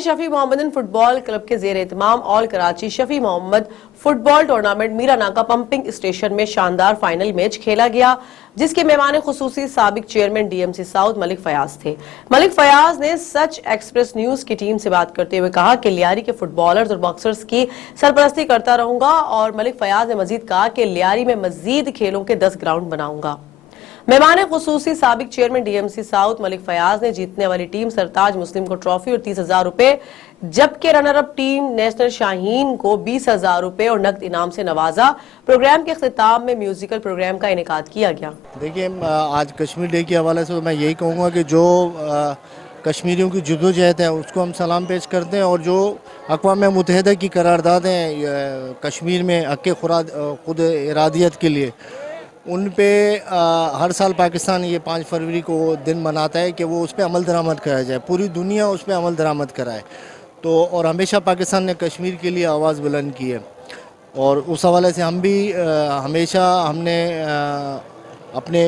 Dubai Shafi Mohammedan football club के जेर एहतमाम all Karachi Shafi Mohammad football tournament Meeranaka pumping station में शानदार फाइनल मैच खेला गया, जिसके मेहमान खुसूसी साबिक chairman DMC south Malik Fayaz थे। मलिक फयाज ने सच एक्सप्रेस न्यूज की टीम से बात करते हुए कहा कि लियारी के फुटबॉलर्स और बॉक्सर्स की सरपरस्ती करता रहूंगा। और मलिक फयाज ने मजीद कहा कि लियारी में मजीद खेलों के 10 ग्राउंड बनाऊंगा। मेहमान खुसूसी साबिक chairman DMC south Malik Fayaz ने जीतने वाली टीम सरताज मुस्लिम को ट्रॉफी और 30,000 रुपए, जबकि runner up team national Shaheen को 20,000 रुपए और नकद इनाम से नवाजा। प्रोग्राम के अख्तिताम में म्यूजिकल प्रोग्राम का इनेकाद किया गया। देखिए, आज कश्मीर डे के हवाले से मैं यही कहूँगा कि जो कश्मीरियों की जद्दोजहद है उसको हम सलाम पेश करते हैं, और जो अक़वाम मुत्तहिदा की करारदादें कश्मीर में हक़ खुद इरादियत के लिए, उन पे हर साल पाकिस्तान ये 5 फरवरी को दिन मनाता है कि वो उस पर अमल दरामद कराया जाए, पूरी दुनिया उस पर अमल दरामद कराए। तो और हमेशा पाकिस्तान ने कश्मीर के लिए आवाज़ बुलंद की है, और उस हवाले से हम भी हमेशा हमने अपने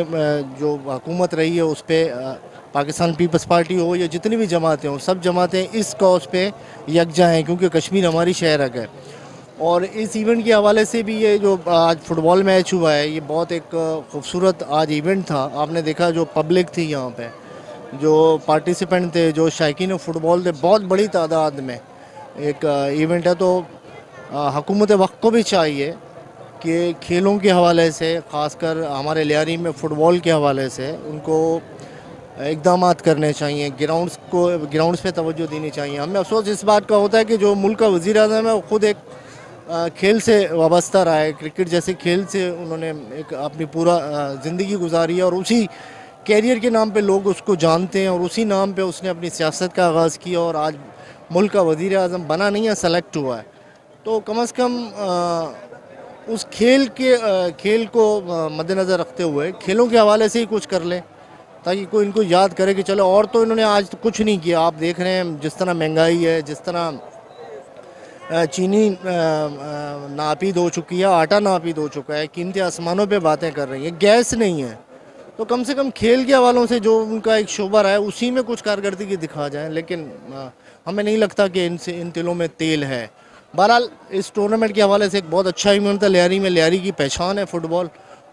जो हुकूमत रही है उस पर, पाकिस्तान पीपल्स पार्टी हो या जितनी भी जमातें हों, सब जमातें इस कॉज पे यकजा हैं, क्योंकि कश्मीर हमारी शहर है। और इस इवेंट के हवाले से भी ये जो आज फुटबॉल मैच हुआ है, ये बहुत एक खूबसूरत आज इवेंट था। आपने देखा जो पब्लिक थी यहाँ पे, जो पार्टिसिपेंट थे, जो शायकीन फुटबॉल थे, बहुत बड़ी तादाद में एक इवेंट है। तो हुकूमत वक्त को भी चाहिए कि खेलों के हवाले से, ख़ासकर हमारे लियारी में फ़ुटबॉल के हवाले से उनको इक़दामात करने चाहिए, ग्राउंड्स पे तवज्जो देनी चाहिए। हमें अफसोस इस बात का होता है कि जो मुल्क का वज़ीर आज़म है वो ख़ुद एक खेल से वाबस्ता रहा है, क्रिकेट जैसे खेल से उन्होंने एक अपनी पूरा ज़िंदगी गुजारी है, और उसी कैरियर के नाम पे लोग उसको जानते हैं, और उसी नाम पे उसने अपनी सियासत का आगाज़ किया, और आज मुल्क का वज़ीर आज़म बना नहीं है, सेलेक्ट हुआ है। तो कम से कम उस खेल को मद्देनज़र रखते हुए खेलों के हवाले से ही कुछ कर ले, ताकि कोई इनको याद करे कि चलो, और तो इन्होंने आज तो कुछ नहीं किया। आप देख रहे हैं जिस तरह महंगाई है, जिस तरह चीनी नापीद हो चुकी है, आटा नापीद हो चुका है, कीमतें आसमानों पे बातें कर रही हैं, गैस नहीं है। तो कम से कम खेल के हवालों से जो उनका एक शोबा रहा है उसी में कुछ कारकर्दगी दिखा जाए, लेकिन हमें नहीं लगता कि इन तिलों में तेल है। बहरहाल इस टूर्नामेंट के हवाले से एक बहुत अच्छा इवेंट था लियारी में। लियारी की पहचान है फ़ुटबॉल,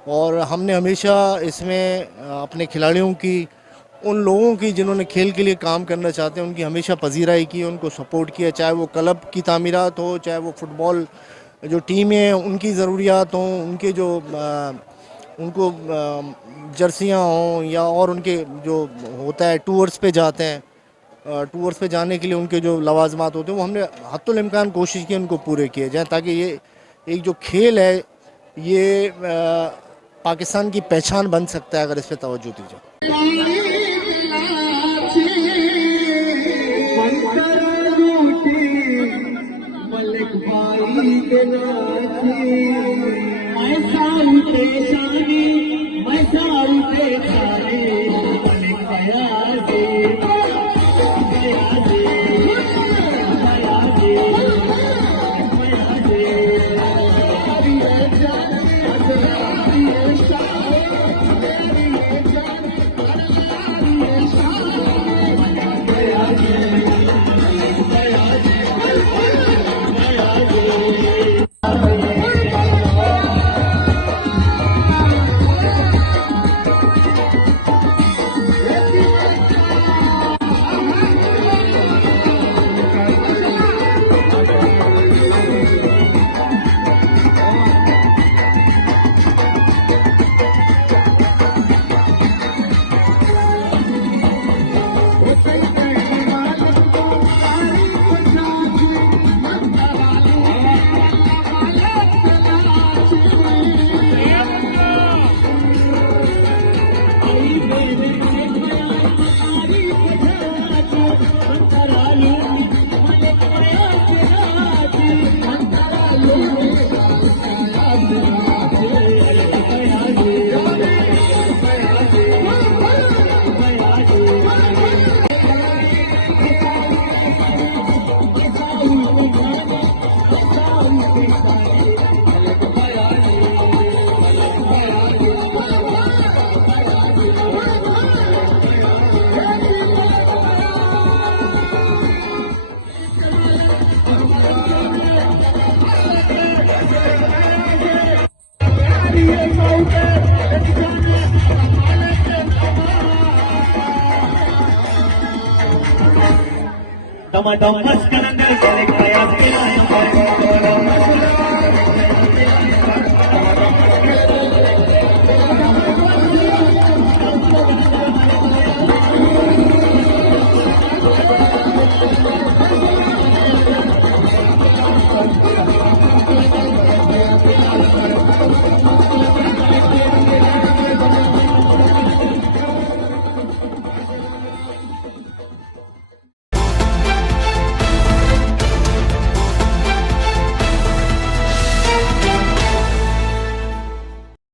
और हमने हमेशा इसमें अपने खिलाड़ियों की, उन लोगों की जिन्होंने खेल के लिए काम करना चाहते हैं, उनकी हमेशा पजीराई की, उनको सपोर्ट किया, चाहे वो क्लब की तामीरात हो, चाहे वो फ़ुटबॉल जो टीमें हैं उनकी ज़रूरियात हों, उनके जो उनको जर्सियाँ हों, या और उनके जो होता है टूर्स पे जाते हैं, टूर्स पे जाने के लिए उनके जो लवाजमात होते हैं, वो हमने हत्तुल इम्कान कोशिश की उनको पूरे किए जाएँ, ताकि ये एक जो खेल है ये पाकिस्तान की पहचान बन सकता है अगर इस पर तवज्जो दी जाए। टमाटम मस्त कलंदर गेले काय आज केलं